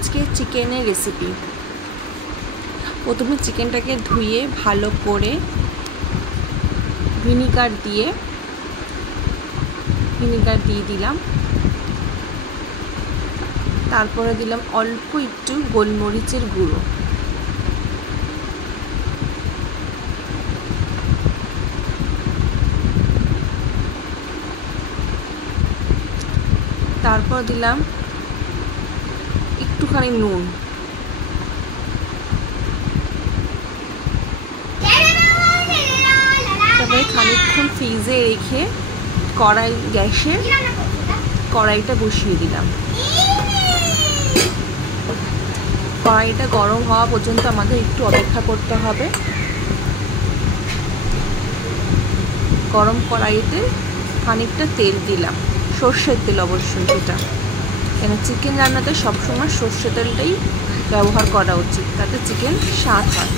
আজকে চিকেনের রেসিপি। প্রথমে চিকেনটাকে ধুয়ে ভালো করে ভিনিগার দিয়ে দিলাম। তারপরে দিলাম অল্প একটু গোলমরিচের গুঁড়ো, তারপর দিলাম একটুখানি নুন, তারপরে খানিকক্ষণ ফ্রিজে রেখে গ্যাসে কড়াইটা বসিয়ে দিলাম। কড়াইটা গরম হওয়া পর্যন্ত আমাদের একটু অপেক্ষা করতে হবে। গরম কড়াইতে খানিকটা তেল দিলাম, সর্ষের তেল অবশ্যই, যেটা কেন চিকেন রান্নাতে সবসময় সর্ষের তেলটাই ব্যবহার করা উচিত, তাতে চিকেন স্বাদ হয়।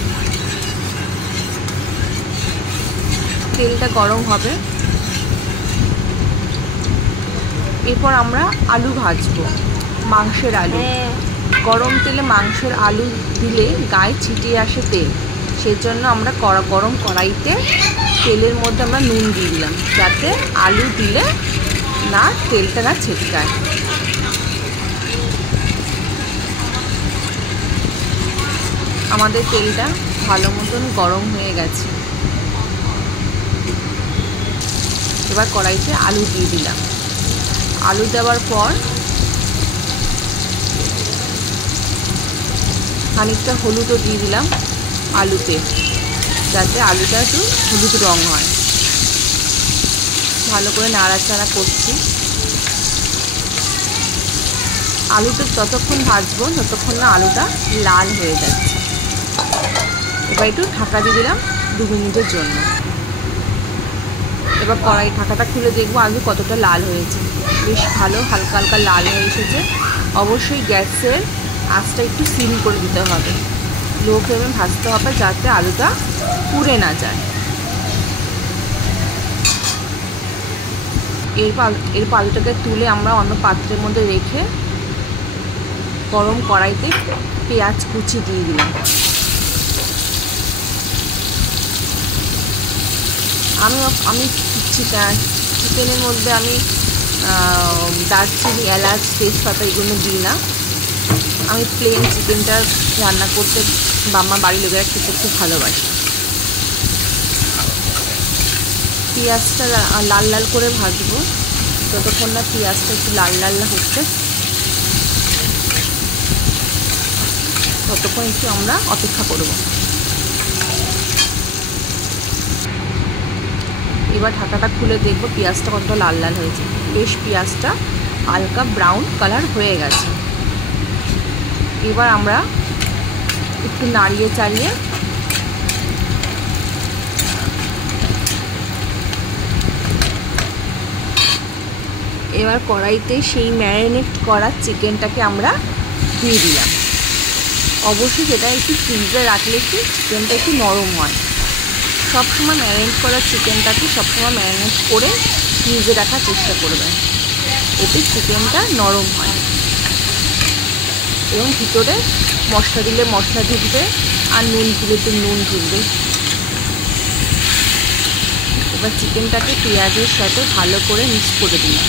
তেলটা গরম হবে, এরপর আমরা আলু ভাজবো, মাংসের আলু। গরম তেলে মাংসের আলু দিলে গায়ে ছিটিয়ে আসে তেল, সেই জন্য আমরা গরম কড়াইতে তেলের মধ্যে আমরা নুন দিয়ে দিলাম, যাতে আলু দিলে না তেলটা না ছিটকায়। আমাদের তেলটা ভালো মতন গরম হয়ে গেছে, এবার কড়াইতে আলু দিয়ে দিলাম। আলু দেওয়ার পর খানিকটা হলুদও দিয়ে দিলাম আলুতে, যাতে আলুটা একটু হলুদ রং হয়। ভালো করে নাড়াচাড়া করছি। আলুটা যতক্ষণ ভাজবো ততক্ষণ না আলুটা লাল হয়ে যাচ্ছে। এবার একটু ঢাকা দিয়ে দিলাম 2 মিনিটের জন্য। এবার কড়াই ঢাকাটা খুলে দেখবো আলু কতটা লাল হয়েছে। বেশ ভালো হালকা হালকা লাল হয়ে এসেছে। অবশ্যই গ্যাসের আঁচটা একটু সিম করে দিতে হবে, লো ফ্লেমে ভাজতে হবে, যাতে আলুটা পুড়ে না যায়। এরপর আলুটাকে তুলে আমরা অন্য পাত্রের মধ্যে রেখে গরম কড়াইতে পেঁয়াজ কুচি দিয়ে দিলাম। আমি চিকেনের মধ্যে আমি দারচিনি, এলাচ, তেজপাতা এগুলো দিই না। আমি প্লেন চিকেনটা রান্না করতে বা আমার বাড়ির লোকেরা খেতে খুব ভালোবাসে। পেঁয়াজটা লাল লাল করে ভাজবো, যতক্ষণ না পেঁয়াজটা একটু লাল লাল হচ্ছে ততক্ষণ একটু আমরা অপেক্ষা করব। এবার ঢাকাটা খুলে দেখবো পেঁয়াজটা কতটা লাল লাল হয়েছে। বেশ পেঁয়াজটা হালকা ব্রাউন কালার হয়ে গেছে। এবার আমরা একটু নাড়িয়ে চাড়িয়ে এবার কড়াইতে সেই ম্যারিনেট করা চিকেনটাকে আমরা দিয়ে দিলাম। অবশ্যই সেটা একটু ফ্রিজে রাখলে কি চিকেনটা একটু নরম হয়। সবসময় ম্যারিনেট করা চিকেনটাকে সবসময় ম্যারিনেট করে ফ্রিজে রাখার চেষ্টা করবেন, এতে চিকেনটা নরম হয় এবং ভিতরে মশলা দিলে মশলা ঢুকবে, আর নুন দিলে তো নুন ঢুকবে। এবার চিকেনটাকে পেঁয়াজের সাথে ভালো করে মিক্স করে দিলাম।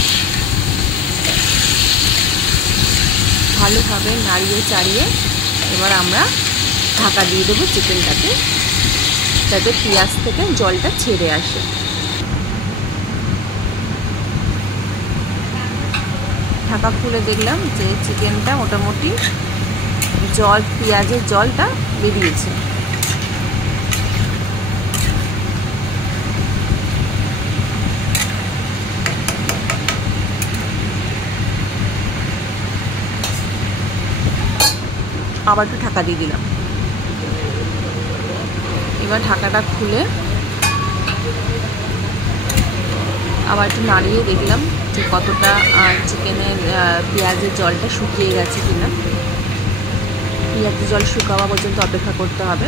ভালোভাবে নাড়িয়ে চাড়িয়ে এবার আমরা ঢাকা দিয়ে দেবো চিকেনটাকে, যাতে পেঁয়াজ থেকে জলটা ছেড়ে আসে। ঢাকা খুলে দেখলাম যে চিকেনটা মোটামুটি পেঁয়াজের জলটা বেরিয়েছে। আবার একটু ঢাকা দিয়ে দিলাম। এবার ঢাকাটা খুলে আবার একটু নাড়িয়ে দেখলাম যে কতটা চিকেনের পেঁয়াজের জলটা শুকিয়ে গেছে কিনা। পেঁয়াজের জল শুকাওয়া পর্যন্ত অপেক্ষা করতে হবে।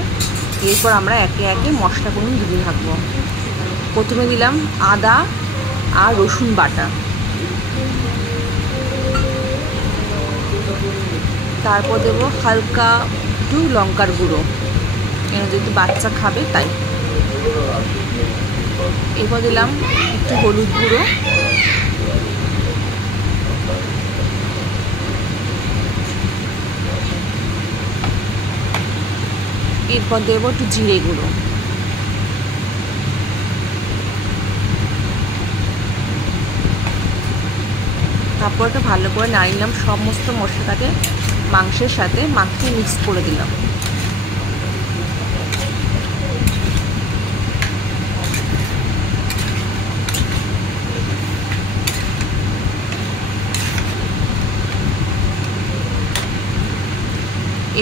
এরপর আমরা একে একে মশলাগুলো দিতে থাকবো। প্রথমে দিলাম আদা আর রসুন বাটা, তারপর দেবো হালকা একটু লঙ্কার গুঁড়ো, কেন যেহেতু বাচ্চা খাবে তাই। এরপর দিলাম একটু হলুদ গুঁড়ো, এরপর দেবো একটু জিরে গুঁড়ো, তারপর একটু ভালো করে নাড়িয়ে নিলাম। সমস্ত মশলাটাকে মাংসের সাথে মাখিয়ে মিক্স করে দিলাম।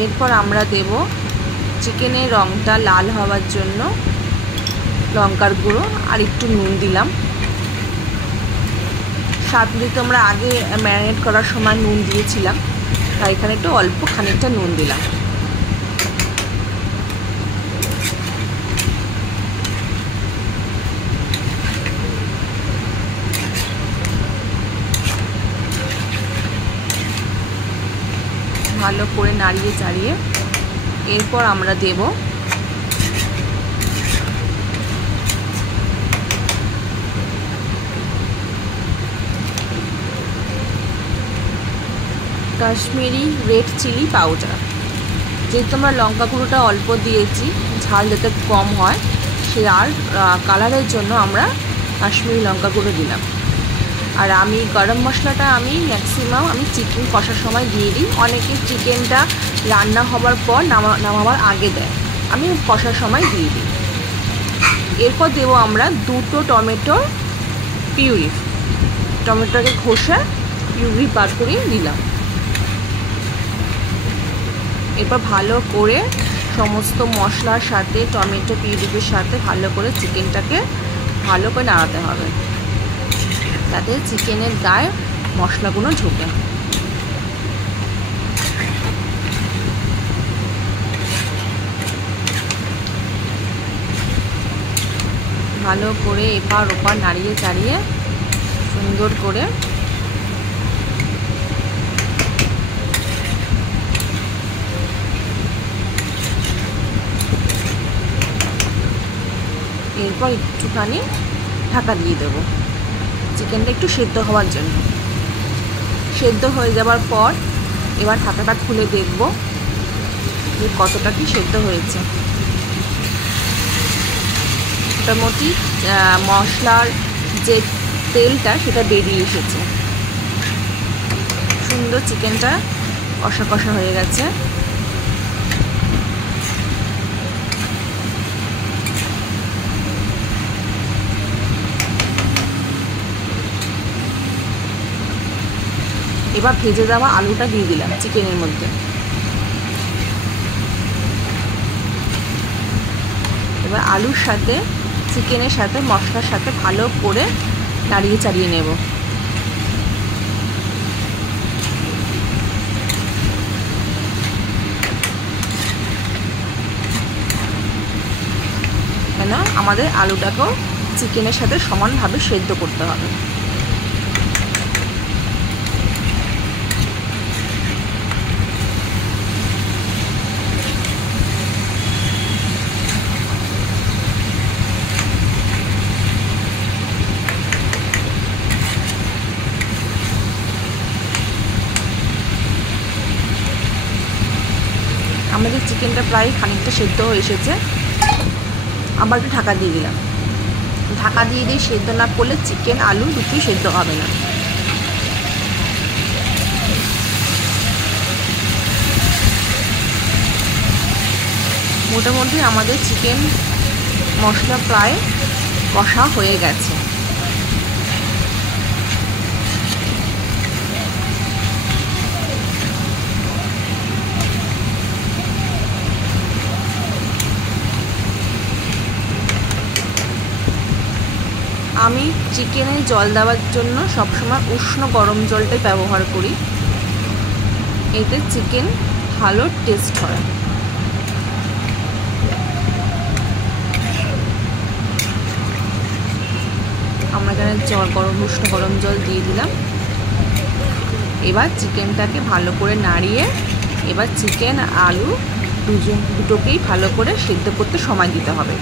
এরপর আমরা দেব চিকেনের রঙটা লাল হওয়ার জন্য লঙ্কার গুঁড়ো আর একটু নুন দিলাম। স্বাদ যেহেতু আমরা আগে ম্যারিনেট করার সময় নুন দিয়েছিলাম, তাই এখানে একটু অল্প খানিকটা নুন দিলাম। ভালো করে নাড়িয়ে চাড়িয়ে এরপর আমরা দেব কাশ্মীরি রেড চিলি পাউডার। যেহেতু আমরা লঙ্কা গুঁড়োটা অল্প দিয়েছি, ঝাল যাতে কম হয় সে আর কালারের জন্য আমরা কাশ্মীরি লঙ্কা গুঁড়ো দিলাম। আর আমি গরম মশলাটা ম্যাক্সিমাম চিকেন কষার সময় দিয়ে দিই। অনেকে চিকেনটা রান্না হবার পর নামাবার আগে দেয়, আমি কষার সময় দিয়ে দিই। এরপর দেবো আমরা 2টো টমেটোর পিউরি, টমেটোটাকে ঘষে পিউরি বার করে দিলাম। এরপর ভালো করে সমস্ত মশলার সাথে টমেটো পিউরির সাথে ভালো করে চিকেনটাকে ভালো করে নাড়াতে হবে, যাতে চিকেনের গায়ে মশলাগুলো ঢোকে। ভালো করে এপার ওপার নাড়িয়ে চাড়িয়ে সুন্দর করে এরপর একটুখানি ঢাকা দিয়ে দেবো চিকেনটা একটু সেদ্ধ হওয়ার জন্য। সেদ্ধ হয়ে যাবার পর এবার ঢাকাটা খুলে দেখব যে কতটা কি সেদ্ধ হয়েছে। মোটামুটি মশলার যে তেলটা সেটা বেরিয়ে এসেছে, সুন্দর চিকেনটা কষা কষা হয়ে গেছে। এবার ভেজে দেওয়া আলুটা দিয়ে দিলাম চিকেনের মধ্যে। এবার আলুর সাথে চিকেনের সাথে মশলার সাথে ভালো করে নাড়িয়ে চাড়িয়ে নেব। কেন আমাদের আলুটাকেও চিকেনের সাথে সমানভাবে সেদ্ধ করতে হবে। আমাদের চিকেনটা প্রায় খানিকটা সেদ্ধ হয়ে এসেছে, আবার একটু ঢাকা দিয়ে দিলাম। ঢাকা দিয়ে দিয়ে সেদ্ধ না করলে চিকেন আলু দুটোই সেদ্ধ হবে না। মোটামুটি আমাদের চিকেন মশলা প্রায় কষা হয়ে গেছে। আমি চিকেনে জল দেওয়ার জন্য সবসময় উষ্ণ গরম জলটাই ব্যবহার করি, এতে চিকেন ভালো টেস্ট হয়। আমরা এখানে উষ্ণ গরম জল দিয়ে দিলাম। এবার চিকেনটাকে ভালো করে নাড়িয়ে এবার চিকেন আলু দুটোকেই ভালো করে সেদ্ধ করতে সময় দিতে হবে।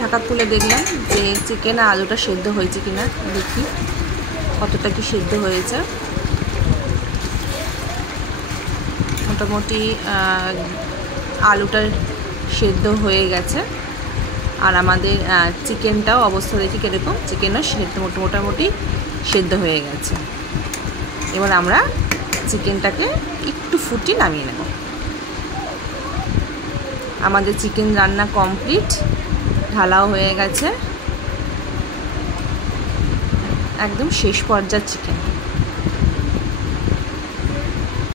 ঢাকা তুলে দেখলাম যে চিকেন আর আলুটা সেদ্ধ হয়েছে কিনা, দেখি কতটা কি সেদ্ধ হয়েছে। মোটামুটি আলুটা সেদ্ধ হয়ে গেছে, আর আমাদের চিকেনটাও অবস্থা দেখি কীরকম, চিকেনও সেদ্ধ মোটামুটি সেদ্ধ হয়ে গেছে। এবার আমরা চিকেনটাকে একটু ফুটিয়ে নামিয়ে নেব। আমাদের চিকেন রান্না কমপ্লিট, ঢালাও হয়ে গেছে, একদম শেষ পর্যায়ের চিকেন।